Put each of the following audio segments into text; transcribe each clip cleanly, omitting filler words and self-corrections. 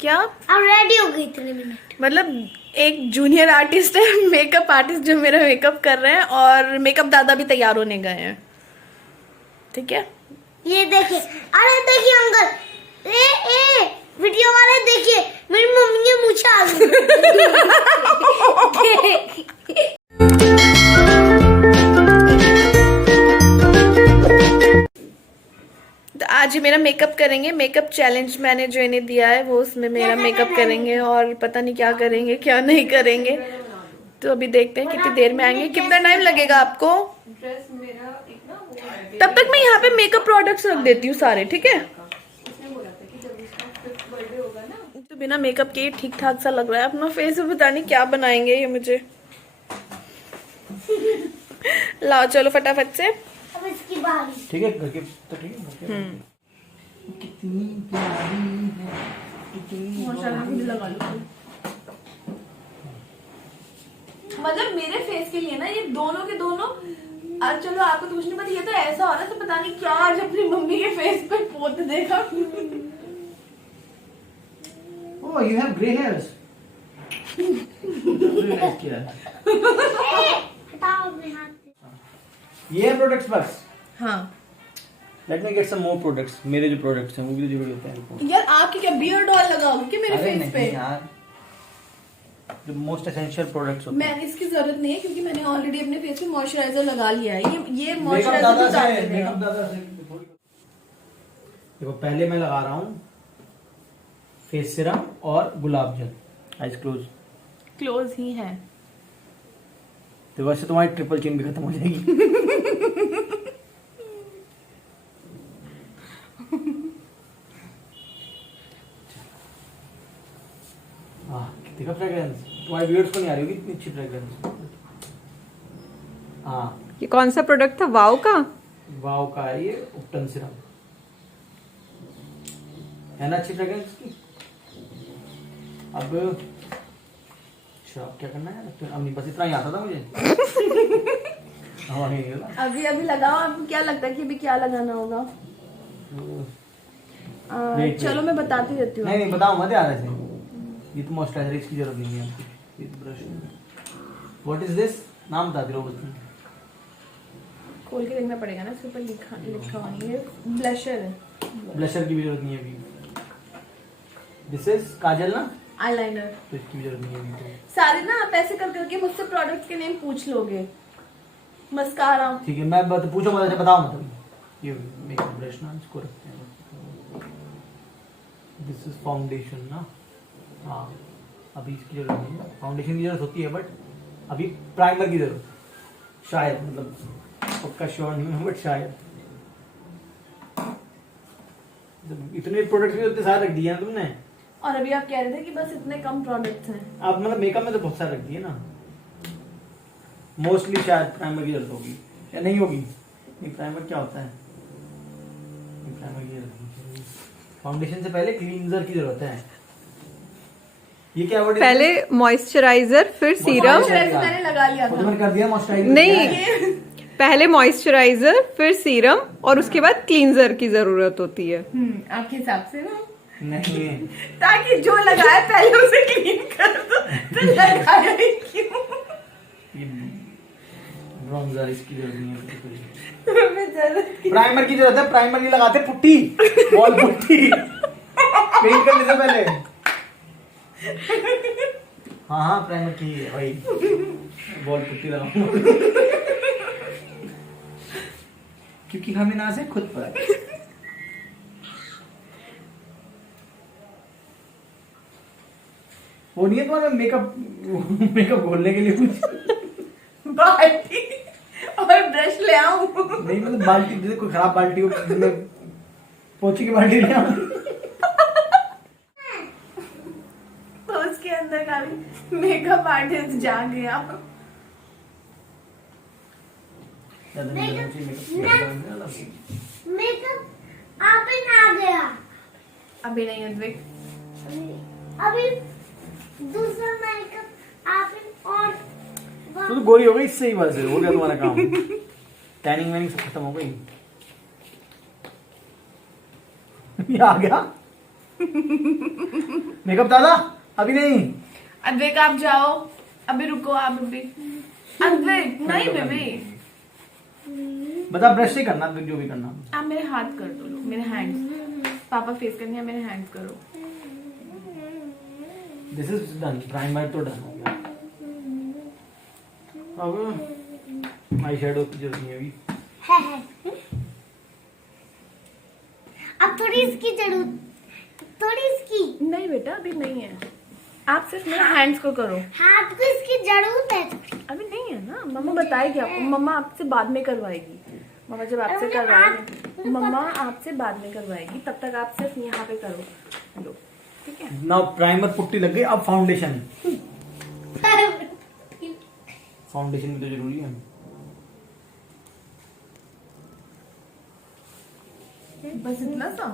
क्या? अब रेडी हो गई इतने मिनट। मतलब एक जूनियर आर्टिस्ट है, मेकअप आर्टिस्ट जो मेरा मेकअप कर रहे हैं, और मेकअप दादा भी तैयार होने गए हैं। ठीक है, ये देखिए, अरे देखिए अंकल, ए वीडियो वाले देखिए, मेरी मम्मी के मुँह आ गई। तो आज ये मेरा मेकअप करेंगे। मेकअप चैलेंज मैंने जो इन्हें दिया है वो उसमें मेरा मेकअप करेंगे, और पता नहीं क्या करेंगे क्या नहीं करेंगे। तो अभी देखते हैं कितनी देर में आएंगे, कितना टाइम लगेगा आपको। तब तक मैं यहाँ पे मेकअप प्रोडक्ट्स रख देती हूँ सारे, ठीक है। तो बिना मेकअप के ठीक ठाक सा लग रहा है अपना फेस, पता नहीं क्या बनाएंगे ये मुझे। लाओ चलो फटाफट से। अब इसकी बारी। ठीक है, करके तो ठीक है। कितनी प्यारी है, कितनी लगा लो। मतलब मेरे फेस के लिए ना ये दोनों के दोनों, आज चलो आपको तो कुछ नहीं पता, ये तो ऐसा हो रहा है तो पता नहीं क्या आज अपनी मम्मी के फेस पे पोत देगा। ओह, यू हैव ग्रे हेयर्स। क्या है? हटाओ अपने हाथ से। ये है प्रोडक्ट्स बस। हाँ let me get some more products. मेरे जो प्रोडक्ट्स हैं वो भी तो जरूरी होते हैं। यार, आपकी क्या बियर्ड ऑयल लगाओगे कि मेरे अरे फेस पे? नहीं यार, जो मोस्ट एसेंशियल प्रोडक्ट्स होते हैं। मैं इसकी जरूरत नहीं है क्योंकि मैंने ऑलरेडी अपने फेस पे मॉइस्चराइजर लगा लिया है। ये मेकअप मॉइस्चराइजर दादा भी से, उतार देगा। मेकअप दादा से थोड़ी। देखो, पहले मैं लगा रहा हूँ फेस सीरम और गुलाब जल। Eyes close. क्लोज ही है। तो वैसे तुम्हारी ट्रिपल चिन भी खत्म हो जाएगी। देखा फ्रेग्रेंस? तुम्हारे व्यूअर्स को नहीं आ रही होगी इतनी अच्छी फ्रेग्रेंस। हाँ, ये कौन सा प्रोडक्ट था? वाव का? वाव का है ये, उपटन सीरम है ना, अच्छी फ्रेग्रेंस की। अब अच्छा, अब क्या करना है? तो अब बस इतना ही आता था मुझे। हाँ, नहीं लगा। अभी लगाओ। आपको क्या लगता है कि अभी क्या लगाना होगा? चलो मैं बताती रहती हूँ। नहीं बताओ मत यार ऐसे। ये तो मॉइस्चराइजर, इसकी जरूरत नहीं है आपकी। ये तो ब्रश है। What is this? नाम बता दो बच्चों। खोल के देखना पड़ेगा ना, इसके ऊपर लिखा हुआ नहीं है। ब्लशर है। ब्लशर की भी जरूरत नहीं है अभी। दिस इज काजल ना, आईलाइनर। तो इसकी भी जरूरत नहीं है अभी तो। सारे ना आप ऐसे कर करके मुझसे प्रोडक्ट के नेम पूछ लोगे। मस्कारा। ठीक है, मैं पूछो मत, बताओ मतलब। ये मेकअप ब्रश ना, इसको रखते हैं। दिस इज फाउंडेशन ना। हाँ, अभी इसकी जरूरत नहीं है। फाउंडेशन की जरूरत होती है बट अभी प्राइमर की जरूरत शायद, मतलब पक्का श्योर नहीं हूँ बट शायद। इतने प्रोडक्ट्स भी होते सारे रख दिए हैं तुमने। और अभी आप कह रहे थे कि बस इतने कम प्रोडक्ट्स हैं। आप मतलब मेकअप में तो बहुत सारे रख दिए ना। मोस्टली शायद प्राइमर की जरूरत होगी या नहीं होगी। ये प्राइमर क्या होता है? ये प्राइमर की जरूरत है। फाउंडेशन से पहले क्लींजर की जरूरत है। ये क्या वर्ड? पहले मॉइस्चराइजर फिर सीरम। मॉइस्चराइजर मैंने लगा लिया वो था। तो मैंने कर दिया मॉइस्चराइजर। नहीं, पहले मॉइस्चराइजर फिर सीरम और उसके बाद क्लींजर की जरूरत होती है। आपके हिसाब से ना, नहीं, ताकि जो लगाया पहले उसे क्लीन कर दो, तो लगाया ही क्यों? ये ब्रॉन्जर इसकी जरूरत नहीं है। मैं जरूरत प्राइमर की जरूरत है। प्राइमर नहीं लगाते, पुट्टी, बॉल पुट्टी पेंट करने से पहले। हाँ हाँ, प्राइमर की है भाई, बॉल पुट्टी लगाऊंगा। क्योंकि हमें नाज है खुद पर। वो नहीं है तुम्हारा मेकअप घोलने के लिए कुछ बाल्टी और ब्रश ले आऊं? नहीं, मतलब बाल्टी, जैसे कोई खराब बाल्टी हो, पोछी की बाल्टी ले आओ। तो उसके अंदर का भी मेकअप आर्टिस्ट जा गया। मेकअप आप ही ना आ गया। अभी नहीं अद्विक, अभी दूसरा मेकअप आप ही और तो गोरी हो गई इससे ही, बस हो गया तुम्हारा काम। टैनिंग वैनिंग सब खत्म हो गई। ये आ गया। मेकअप दादा अभी नहीं। अद्वैक आप जाओ, अभी रुको आप अभी। अद्वैक नहीं बेबी, बता ब्रश से करना फिर जो भी करना। आप मेरे हाथ कर दो, लो मेरे हैंड्स। पापा फेस करनी है, मेरे हैंड्स करो। दिस इज डन, प्राइमर तो डन हो गया। अब आई शेडो की जरूरत नहीं है अभी। है। अब थोड़ी इसकी जरूरत, थोड़ी इसकी। नहीं बेटा अभी नहीं है, आप सिर्फ मेरे हैंड्स को करो। हाथ को इसकी जरूरत है थोड़ी। अभी नहीं है ना, मम्मा बताएगी आपको। मम्मा आपसे बाद में करवाएगी। मम्मा जब आपसे करवाएगी, मम्मा आपसे बाद में करवाएगी, तब तक आप सिर्फ यहाँ पे करो। लो ठीक है। नाउ प्राइमर पुट्टी लग गई, अब फाउंडेशन। फाउंडेशन भी तो जरूरी है। बस इतना सा।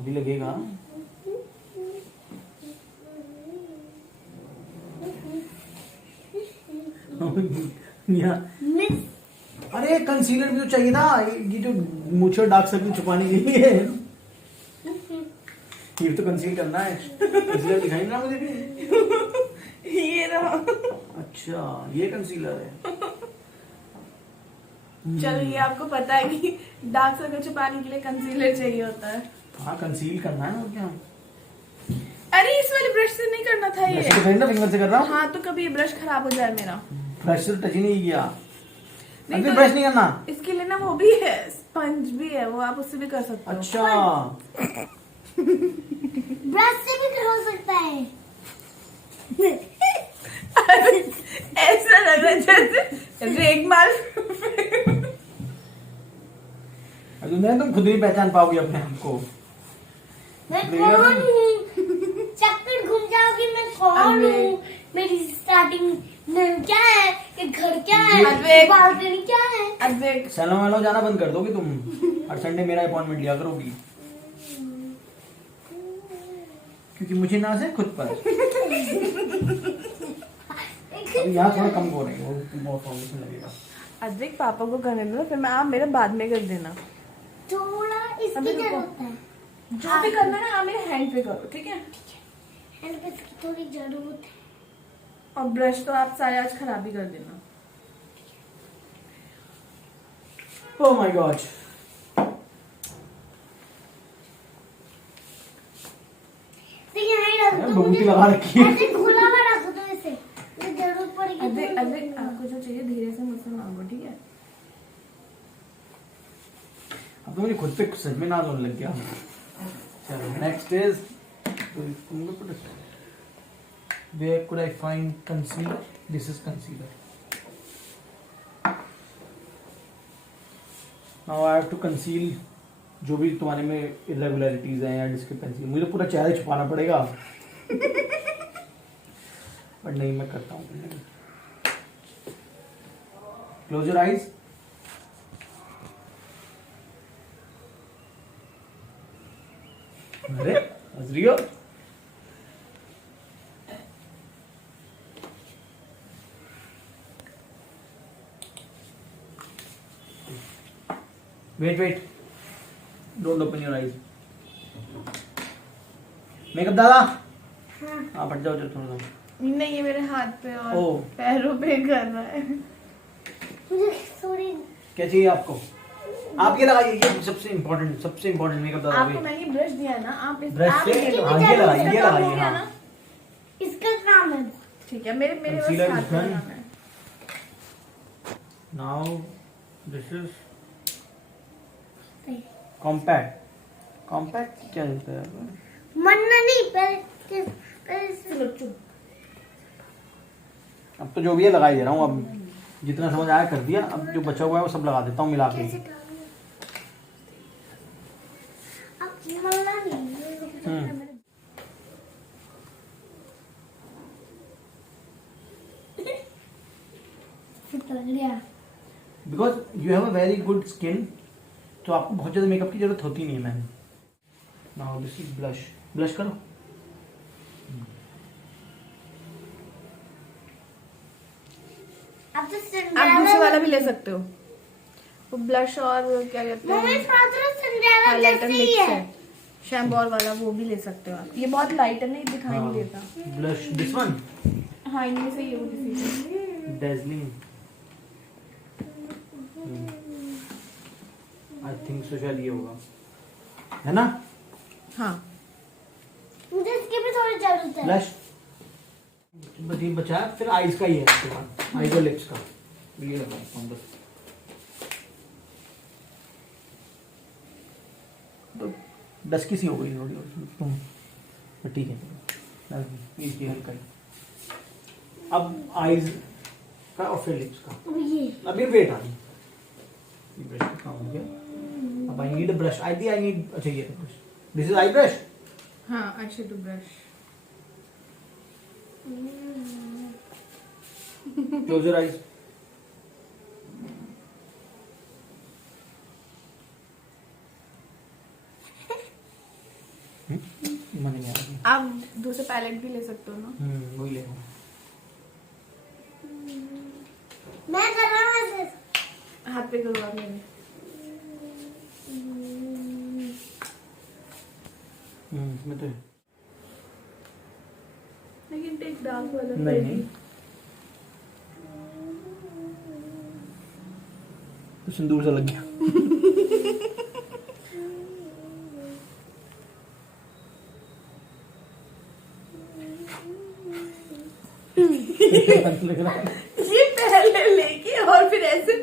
अभी लगेगा। मिस अरे कंसीलर भी तो चाहिए ना, ये जो मुझे डार्क सर्कल छुपाने के लिए। ये तो कंसील करना है। कंसीलर दिखाई ना मुझे भी। ये रहा। अच्छा ये कंसीलर है। चलो ये आपको पता है कि डार्क सर्कल छुपाने के लिए कंसीलर चाहिए होता है। हाँ कंसील करना है और क्या। अरे इस वाले ब्रश से नहीं करना था ये। ब्रश से तो फिंगर से कर रहा हूँ। हाँ तो कभी ये ब्रश खराब हो जाए मेरा। ब्रश से टच ही नहीं किया। नहीं अभी तो ब्रश नहीं करना। इसके लिए ना वो भी है, स्पंज भी है, वो आप उससे भी कर सकते हो। अच्छा ब्रश से भी हो सकता है। ऐसा लग रहा है जैसे रेग मार। नहीं तुम खुद नहीं पहचान पाओगे अपने आप को। मैं कौन हूँ? चक्कर घूम जाओगी, मैं कौन हूँ? मेरी स्टार्टिंग में क्या है? ये घर क्या है? अद्वैक। बालकनी क्या है? अद्वैक सैलून वालों जाना बंद कर दोगे तुम। हर संडे मेरा अपॉइंटमेंट लिया करोगी, क्योंकि मुझे नाज है खुद पर। अब यहाँ थोड़ा कम हो रही है, वो फाउंडेशन लगेगा। अद्वैक पापा को करने दो, फिर मैं आप मेरे बाद में कर देना। थोड़ा इसकी अभी रुको। जरूरत है। जो भी करना है ना आप मेरे हैंड पे करो, ठीक है। हैंड पे इसकी थोड़ी जरूरत है। और ब्रश तो आप सारे आज खराब ही कर देना। Oh my God. देखिए यहाँ रख दो, बबूती लगा रखी है। ऐसे खुला हुआ रख दो इसे, ये जरूरत पड़ेगी। अद्वैक अद्वैक आपको जो चाहिए धीरे से मुझसे मांगो, ठीक है। अब तो मुझे खुद पे सच में नाज होने लग गया। चलो next is where could I find concealer? This is concealer. Now I have to conceal जो भी तुम्हारे में irregularities हैं या discrepancy, मुझे पूरा चेहरा छुपाना पड़ेगा। पर नहीं मैं करता हूँ। Close your eyes. अरे हंस रही हो? Wait. Don't open your eyes. Makeup दादा। हाँ फट जाओ थोड़ा सा। नहीं ये मेरे हाथ पे और ओह। पैरों पे कर रहा है। मुझे थोड़ी क्या चाहिए आपको? आप ये लगाइए, ये सबसे इम्पोर्टेंट मेकअप दादा। आपको मैंने ब्रश दिया है ना, आप इस ब्रश आप से इसके हाँ लिए ये क्या लगाइए, ये इसका काम लगाइए हो गया हाँ। ना? इसका काम है। ठीक है, मेरे मेरे बस Concealer हाथ is में done. लगाना है। Now this is compact क्या होता है? मन्ना नहीं, पहले चलो चुप। अब तो जो भी है लगा ही दे रहा हूँ। अब जितना समझ आया कर दिया, अब जो बचा हुआ है वो सब लगा देता हूँ मिला के। कैसे डालूं? अब मन्ना नहीं। Because you have a very good skin, तो आपको बहुत ज़्यादा मेकअप की जरूरत होती नहीं है। Ma'am now this is blush करो। अब तो आप दूसरे वाला भी ले सकते हो, वो ब्लश और क्या कहते मम्मी हैं थोड़ा सिंड्रेला हाइलाइटर जैसे ही मिक्स है। है। शैम्बॉर वाला वो भी ले सकते हो आप। ये बहुत लाइट है ना, ये दिखाई नहीं देता। ब्लश दिस वन हाँ, इनमें से ये वो किसी डेजलिंग आई थिंक सो, शायद ये होगा, है ना? हाँ। मुझे इसकी भी थोड़ी जरूरत है। ब्लश बची बचा, फिर आईज का ही है इसके बाद, आईज और लिप्स का ये लगाता हूं बस। तो डस्की सी हो गई थोड़ी तुम, पर ठीक है, इसकी हल्का ही। अब आईज का और फिर लिप्स का। अभी वेट आ रही, ये ब्रश का काम हो गया। अब I need a brush, I need, अच्छा ये brush, this is eye brush. हाँ, eye shadow brush. Close your eyes. मन नहीं आ रहा। आप दूसरे पैलेट भी ले सकते हो ना। वही ले। मैं कर रहा हूँ ऐसे। हाथ पे करो आप मेरे। इसमें तो है। लेकिन टेक डार्क वाला नहीं नहीं, तो सिंदूर सा लग गया। लग रहा है। ये पहले लेके और फिर ऐसे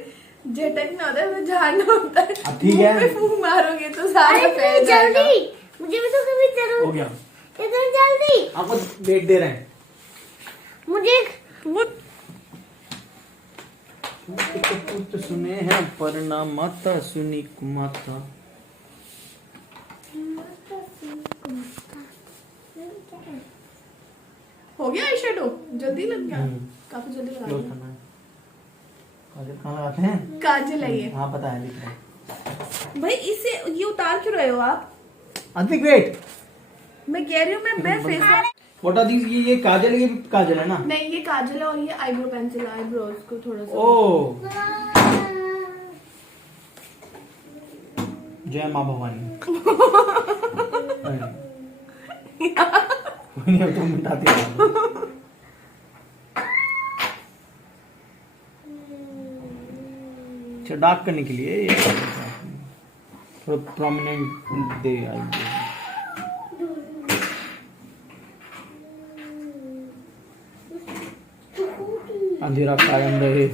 झटकना होता है, फिर झाड़ना होता है। अब ठीक है। मुंह पे फूंक मारोगे तो सारा अरे फैल जाएगा। जल्दी, मुझे भी तो कभी हो जरूर गया, इधर जल्दी। आपको वेट दे रहे हैं। मुझे पुत्र सुने हैं पर ना माता सुनी कुमाता। हो गया आई शेडो, जल्दी लग गया। काफी जल्दी लगा क्लोज दिया। करना है। काजल कहाँ लगाते हैं? काजल है ये। हाँ पता है, लिख रहा है। भाई इसे ये उतार क्यों रहे हो आप? अधिक वेट। मैं कह रही हूँ मैं फेस व्हाट आर दीज? ये काजल, ये काजल है ना? नहीं, ये काजल है और ये आईब्रो पेंसिल, आईब्रोज को थोड़ा सा। ओ जय माँ भवानी। कोई नहीं, तुम मिटाते हो। अच्छा, डार्क करने के लिए ये थोड़ा प्रोमिनेंट दे आई। अंधेरा कायम रहे।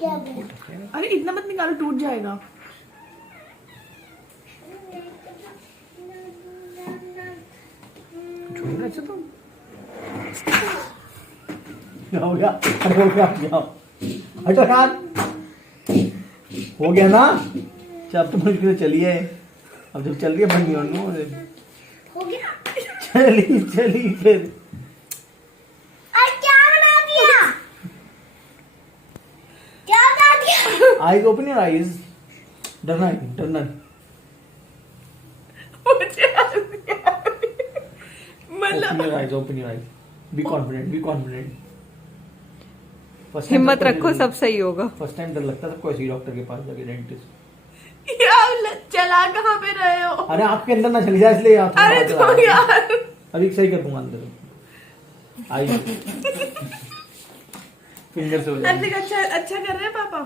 क्या बोल? अरे इतना मत निकालो, टूट जाएगा। क्या हो गया? अरे हो गया, जाओ हटो यार। हो गया ना? अच्छा, अब तो मुश्किल चलिए, अब जब चल रही है बंदी हो गया? चली चली फिर। अरे क्या बना दिया? क्या बना दिया? Eyes open your eyes. डरना नहीं, डरना नहीं। मतलब open your eyes, open your eyes. Be confident, be confident. हिम्मत रखो, सब सही होगा। फर्स्ट टाइम डर लगता था कोई ऐसी डॉक्टर के पास जाके, डेंटिस्ट। चला कहाँ पे रहे हो? अरे आपके अंदर ना चली जाए इसलिए आप। अरे तो यार, अभी सही कर दूंगा अंदर। आई फिंगर से हो जाएगा। अच्छा अच्छा कर रहे हैं पापा।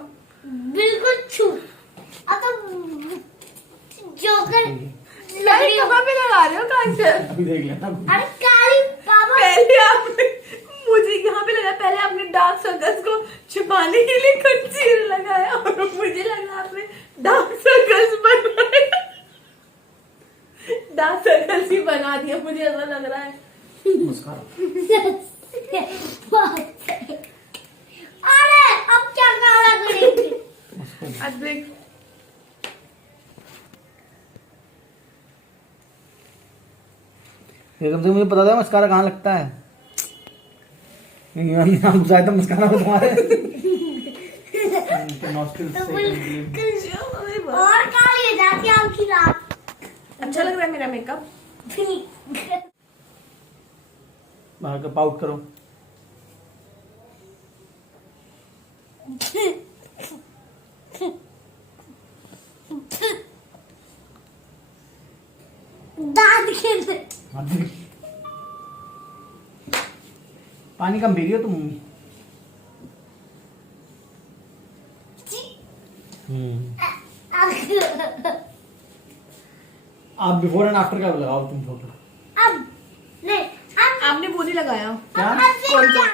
बिल्कुल चुप। अब तो जोकर लाइट कहाँ पे लगा रहे हो काजल? अभी देख लेना। अरे काली पापा। पहले आपने मुझे यहाँ पे लगाया, पहले आपने डार्क सर्कल्स को छुपाने के लिए कंसीलर लगाया और मुझे लगा आपने डार्क सर्कल्स बनाए। डार्क सर्कल्स ही बना दिया, मुझे ऐसा लग रहा है। मस्कारा। अरे अब क्या काला करेंगे? आज देख, एकदम से मुझे पता था मस्कारा कहाँ लगता है। नहीं हम घुसाए तो मस्कारा को तुम्हारे नॉस्ट्रिल से। और काली हो जाती है आपकी रात। अच्छा लग रहा है मेरा मेकअप? बाहर का पाउट करो। दांत खेलते। पानी कम पी रही हो तुम। आप बिफोर एंड आफ्टर का लगाओ तुम फोटो। अब नहीं, अब आपने वो नहीं लगाया? क्या? कौन सा?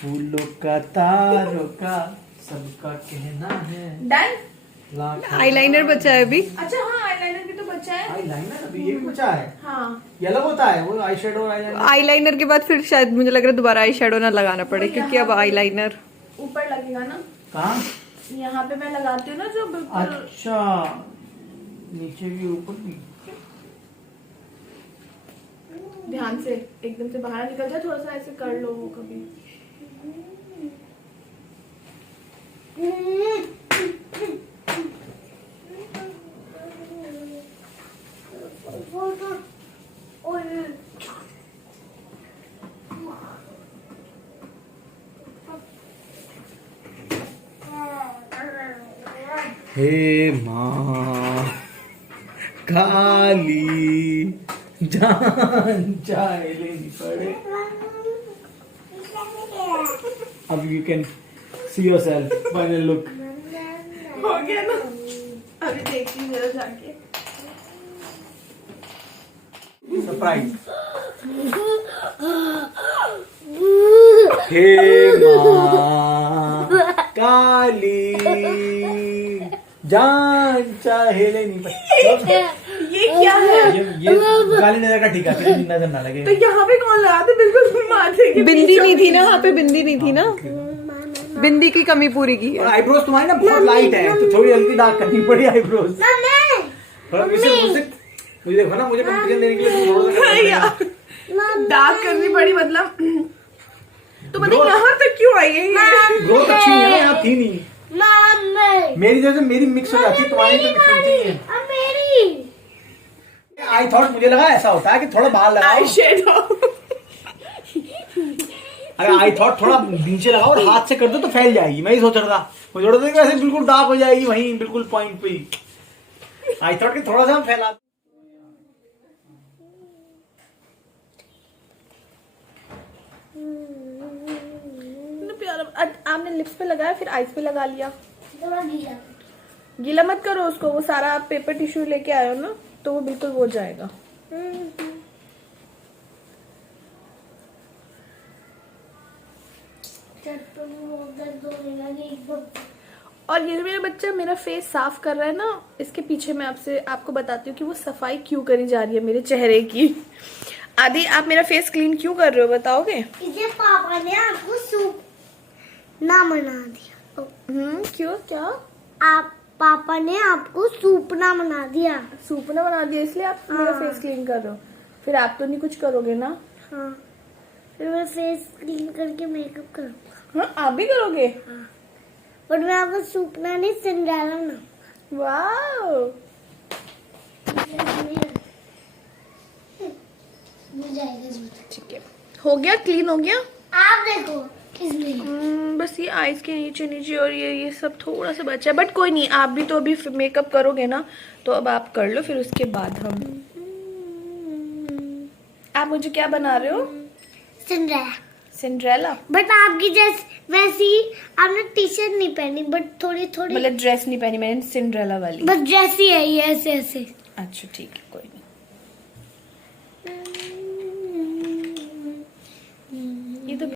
फूलों का तारों का सबका कहना है डन। लाख। आईलाइनर बचा है अभी। अच्छा हाँ, आईलाइनर भी तो बचा है। आईलाइनर अभी ये भी बचा है। हाँ ये अलग होता है वो आई शेडो आईलाइनर। आईलाइनर के बाद फिर शायद मुझे लग रहा है दोबारा आई शेडो ना लगाना पड़े, क्योंकि अब आईलाइनर ऊपर लगेगा ना। कहाँ? यहाँ पे मैं लगाती हूँ ना जो बिल्कुल। अच्छा, नीचे भी ऊपर भी। ध्यान से एकदम से बाहर निकल जाए, थोड़ा सा ऐसे कर लो वो कभी। हे माँ काली जान चाहे लेनी पड़े। अब you can see yourself final look. हो गया ना? अभी देखती हूँ जरा जाके। सरप्राइज। हे माँ काली जान चाहे लेनी पड़े। ये क्या है? ये गाली नजर का ठीका, किसी नजर ना लगे। तो यहाँ पे कौन लगा था? बिल्कुल माथे के बिंदी बीचों नहीं थी बीच। ना, वहाँ पे बिंदी नहीं थी ना, बिंदी की कमी पूरी की और है। आईब्रोज तुम्हारी ना बहुत लाइट है, तो थोड़ी हल्की डार्क करनी पड़ी आईब्रोज। थोड़ा मुझे देखो ना, मुझे कंपटीशन देने के लिए थोड़ा सा यार, डार्क करनी पड़ी मतलब। तो मतलब यहाँ तक क्यों आई है ये? ग्रोथ अच्छी नहीं है ना, यहाँ थी नहीं। मम्मी, मेरी जैसे मेरी मिक्स हो जाती है, तुम्हारी तो मिक्स होती है। अब मेरी। आई थॉट मुझे लगा ऐसा होता है कि थोड़ा बाहर लगाओ। Eye shadow. अरे आई थॉट थोड़ा नीचे लगाओ और हाथ से कर दो तो फैल जाएगी। मैं ही सोच रहा था, मुझे थोड़ा सा ऐसे बिल्कुल डार्क हो जाएगी वहीं बिल्कुल पॉइंट पे ही। आई थॉट कि थोड़ा सा फैला। प्यारा। आपने लिप्स पे लगाया फिर आईज पे लगा लिया। थोड़ा गीला। गीला मत करो उसको, वो सारा आप पेपर टिश्यू लेके आए हो ना, तो वो बिल्कुल वो जाएगा। और ये मेरा बच्चा मेरा फेस साफ कर रहा है ना, इसके पीछे मैं आपको बताती हूँ कि वो सफाई क्यों करी जा रही है मेरे चेहरे की। आदि, आप मेरा फेस क्लीन क्यों कर रहे हो, बताओगे? इसे पापा ने आपको सूप ना बना दिया। क्यों? क्या? आप पापा ने आपको सूप ना बना दिया। सूप ना बना दिया इसलिए आप मेरा फेस क्लीन कर रहे हो? फिर आप तो नहीं कुछ करोगे ना? हाँ, फिर मैं फेस क्लीन करके मेकअप करूँगा। हाँ, आप भी करोगे? बट मैं आपको सूप ना नहीं, सिंड्रेला ना। वाओ, ठीक है, हो गया, क्लीन हो गया। आप देखो किसने। बस ये आईज के नीचे नीचे और ये सब थोड़ा सा बचा है, बट कोई नहीं, आप भी तो अभी मेकअप करोगे ना, तो अब आप कर लो, फिर उसके बाद हम। आप मुझे क्या बना रहे हो? सिंड्रेला। सिंड्रेला? बट आपकी जैसे वैसी ही आपने टी शर्ट नहीं पहनी, बट थोड़ी थोड़ी मतलब ड्रेस नहीं पहनी मैंने, सिंड्रेला वाली। बस जैसी है ये, ऐसे ऐसे। अच्छा ठीक है, कोई नहीं।